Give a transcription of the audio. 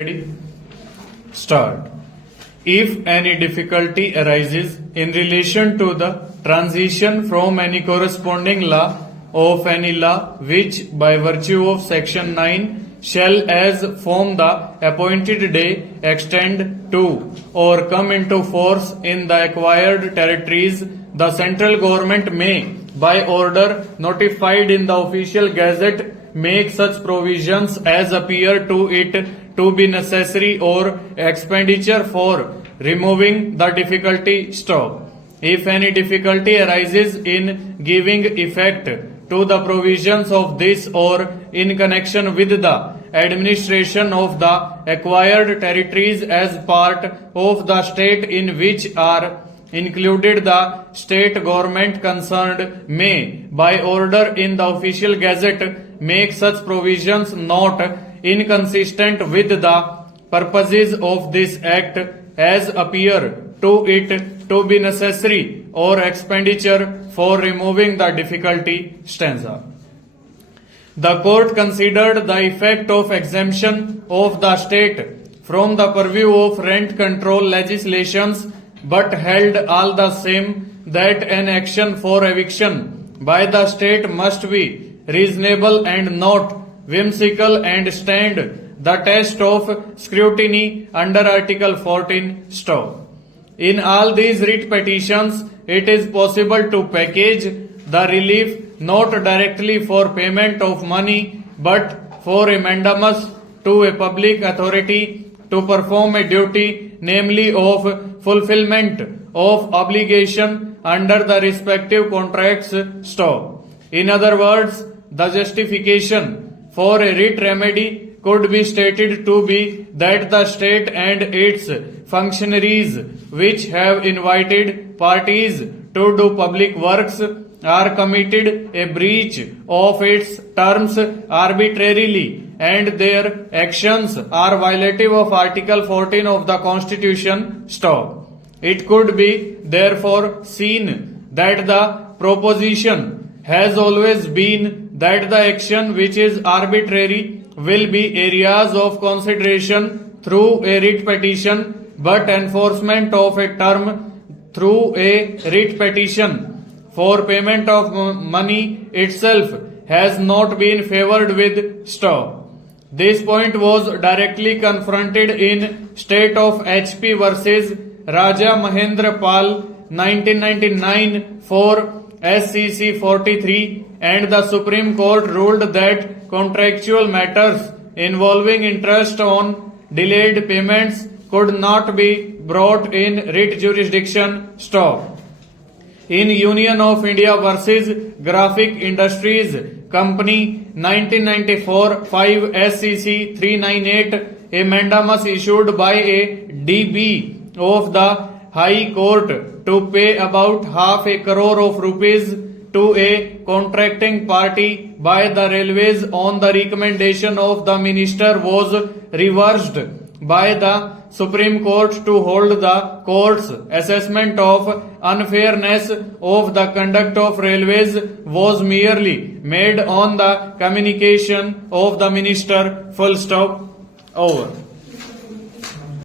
Ready? Start. If any difficulty arises in relation to the transition from any corresponding law of any law which by virtue of section 9 shall as from the appointed day extend to or come into force in the acquired territories, the central government may by order notified in the official gazette make such provisions as appear to it to be necessary or expenditure for removing the difficulty stop. If any difficulty arises in giving effect to the provisions of this or in connection with the administration of the acquired territories as part of the state in which are included the state government concerned may by order in the official gazette make such provisions not inconsistent with the purposes of this act as appear to it to be necessary or expenditure for removing the difficulty. Stanza. The court considered the effect of exemption of the state from the purview of rent control legislations, but held all the same that an action for eviction by the state must be reasonable and not whimsical and stand the test of scrutiny under Article 14. Stop. In all these writ petitions, it is possible to package the relief not directly for payment of money but for a mandamus to a public authority to perform a duty, namely of fulfillment of obligation under the respective contracts. Stop. In other words, the justification for a writ remedy could be stated to be that the state and its functionaries which have invited parties to do public works are committed a breach of its terms arbitrarily and their actions are violative of Article 14 of the Constitution. Stop. It could be therefore seen that the proposition has always been that the action which is arbitrary will be areas of consideration through a writ petition, but enforcement of a term through a writ petition for payment of money itself has not been favored with. Stop. This point was directly confronted in State of HP versus Raja Mahendra Pal 1999 for SCC 43, and the Supreme Court ruled that contractual matters involving interest on delayed payments could not be brought in writ jurisdiction. Stop. In Union of India versus Graphic Industries Company 1994 5 SCC 398, a mandamus issued by a DB of the High Court to pay about ₹500 crore to a contracting party by the railways on the recommendation of the minister was reversed by the Supreme Court to hold the court's assessment of unfairness of the conduct of railways was merely made on the communication of the minister. Full stop. Over.